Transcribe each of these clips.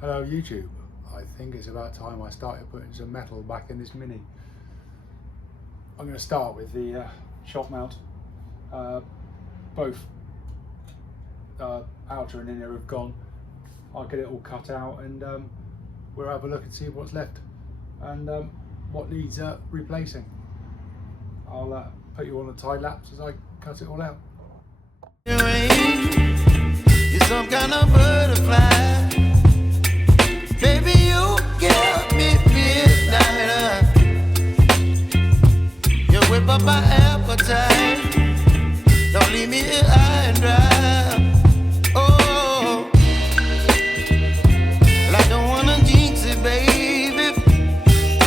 Hello YouTube, I think it's about time I started putting some metal back in this Mini. I'm going to start with the shock mount. Both outer and inner have gone. I'll get it all cut out and we'll have a look and see what's left and what needs replacing. I'll put you on a time lapse as I cut it all out. You're some kind of butterfly. Baby, you give me midnight. You whip up my appetite. Don't leave me here high and dry. Oh, well, I don't wanna jinx it, baby.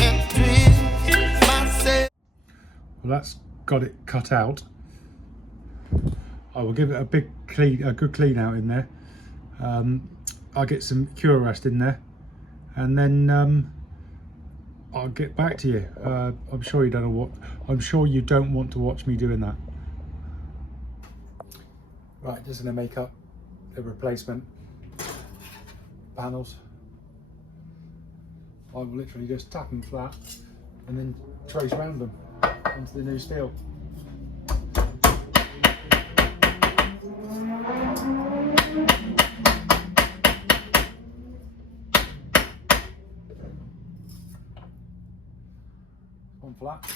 And twist myself. Well, that's got it cut out. I will give it a good clean out in there. I'll get some cure rest in there, and then I'll get back to you. I'm sure you don't want to watch me doing that. Right, just going to make up the replacement panels. I will literally just tap them flat and then trace around them onto the new steel. One flat.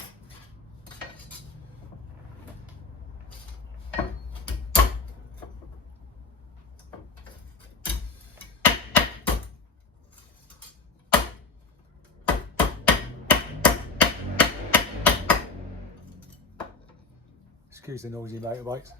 Excuse the noisy motorbikes.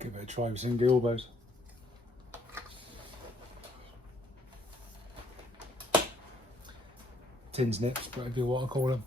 Give it a try with single elbows. Tin snips, whatever you want to call them.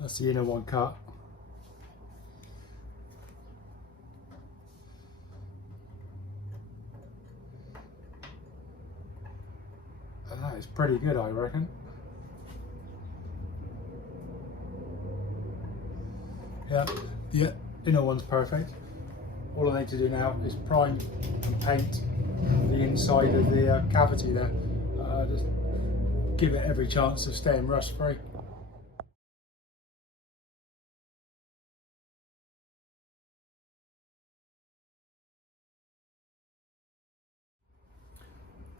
That's the inner one cut. is pretty good, I reckon. Yeah, the inner one's perfect. All I need to do now is prime and paint the inside of the cavity there. Just give it every chance of staying rust free.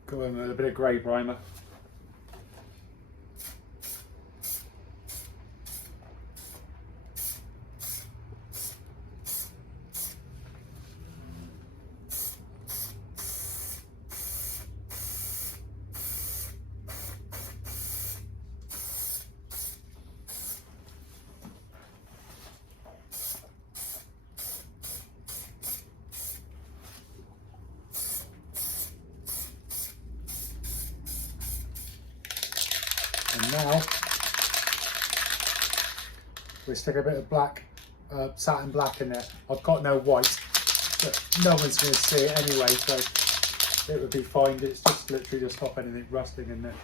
Go in with a bit of grey primer. And now we stick a bit of black, satin black in there. I've got no white, but no one's going to see it anyway, so it would be fine. It's just literally to stop anything rusting in there.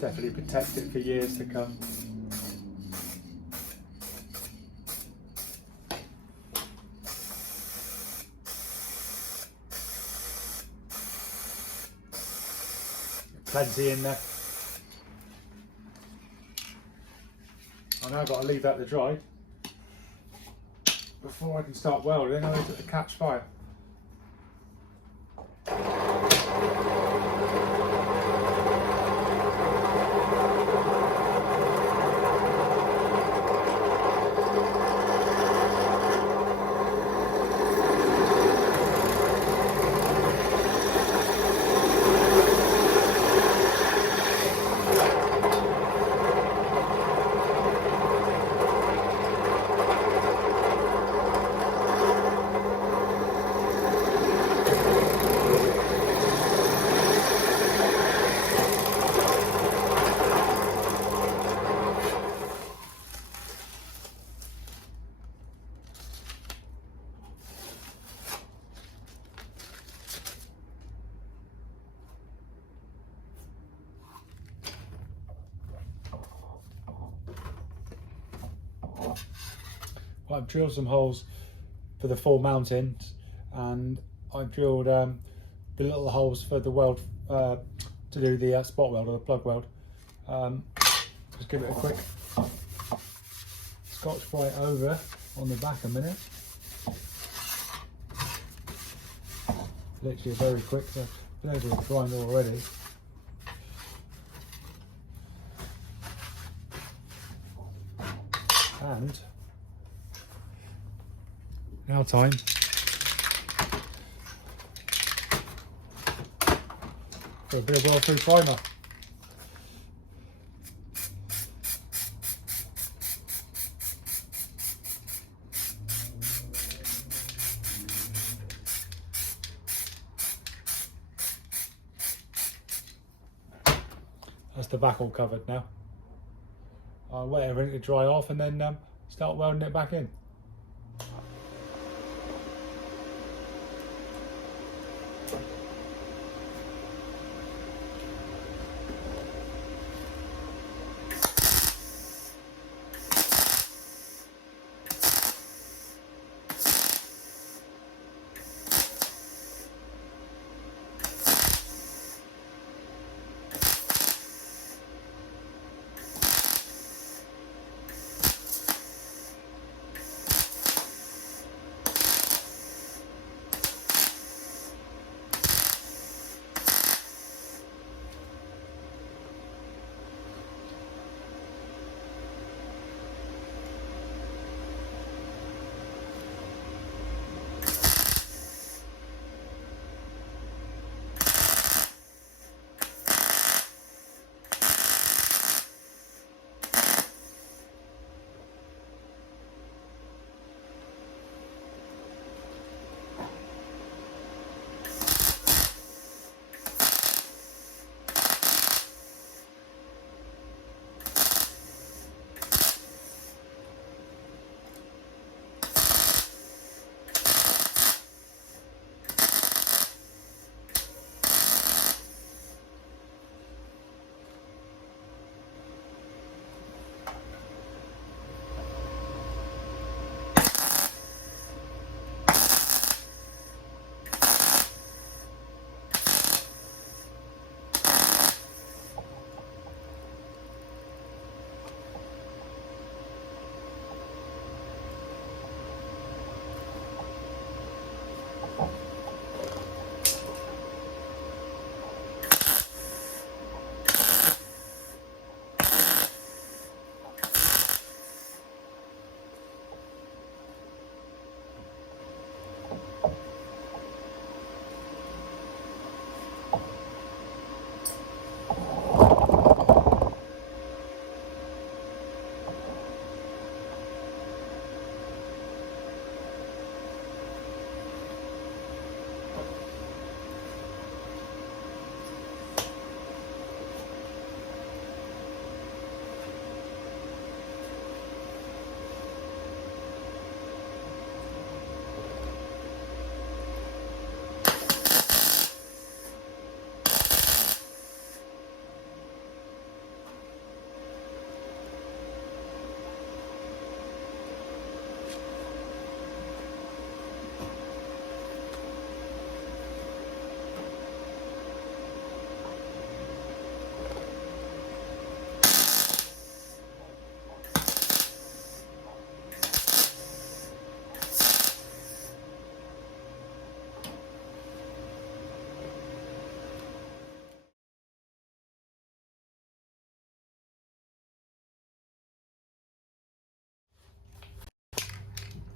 Definitely protect it for years to come. Plenty in there. I now got to leave that to dry before I can start welding. I need it to catch fire. I've drilled some holes for the full mounting, and I've drilled the little holes for the weld to do the spot weld or the plug weld. Just give it a quick Scotch Brite over on the back a minute. Literally very quick, so I've been able to grind already. And now time for a bit of weld through primer. That's the back all covered now. I'll wait everything to dry off and then start welding it back in.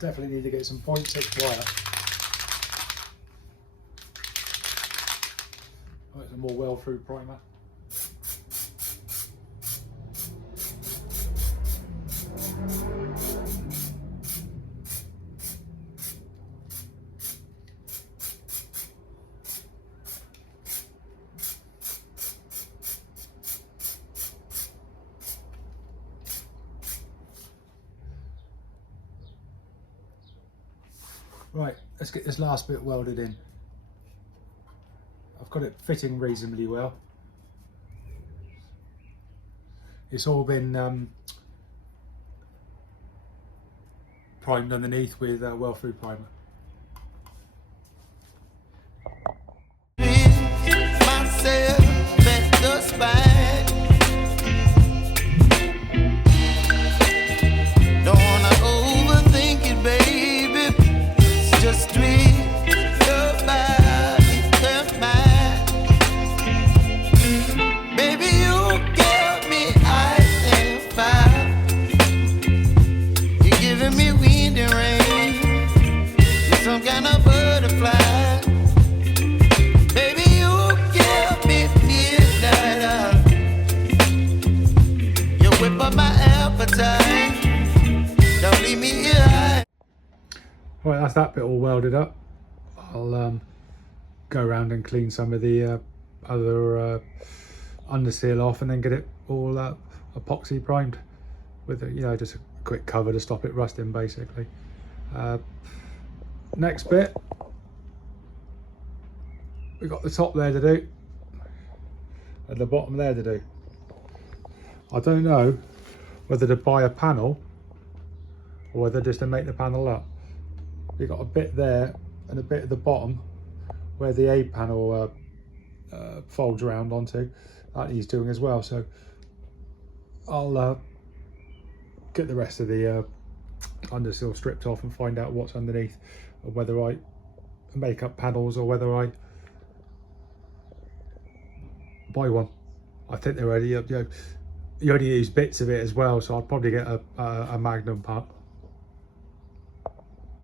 Definitely need to get some 0.6 wire. Right, some more weld through primer. Right, let's get this last bit welded in. I've got it fitting reasonably well. It's all been primed underneath with weld through primer. Myself at the spine. Don't wanna overthink it, baby. It's just treat your body and mine. Baby, you give me ice and fire. You're giving me wind and rain. You're some kind of butterfly. Whip up my appetite. Don't leave me here. Right, that's that bit all welded up. I'll go around and clean some of the other underseal off, and then get it all epoxy primed with just a quick cover to stop it rusting, basically. Next bit, we've got the top there to do and the bottom there to do. I don't know whether to buy a panel or whether just to make the panel up. We've got a bit there and a bit at the bottom where the A panel folds around onto. That he's doing as well, so I'll get the rest of the underseal stripped off and find out what's underneath, or whether I make up panels or whether I buy one. I think they're already up. You only use bits of it as well, so I'd probably get a magnum part.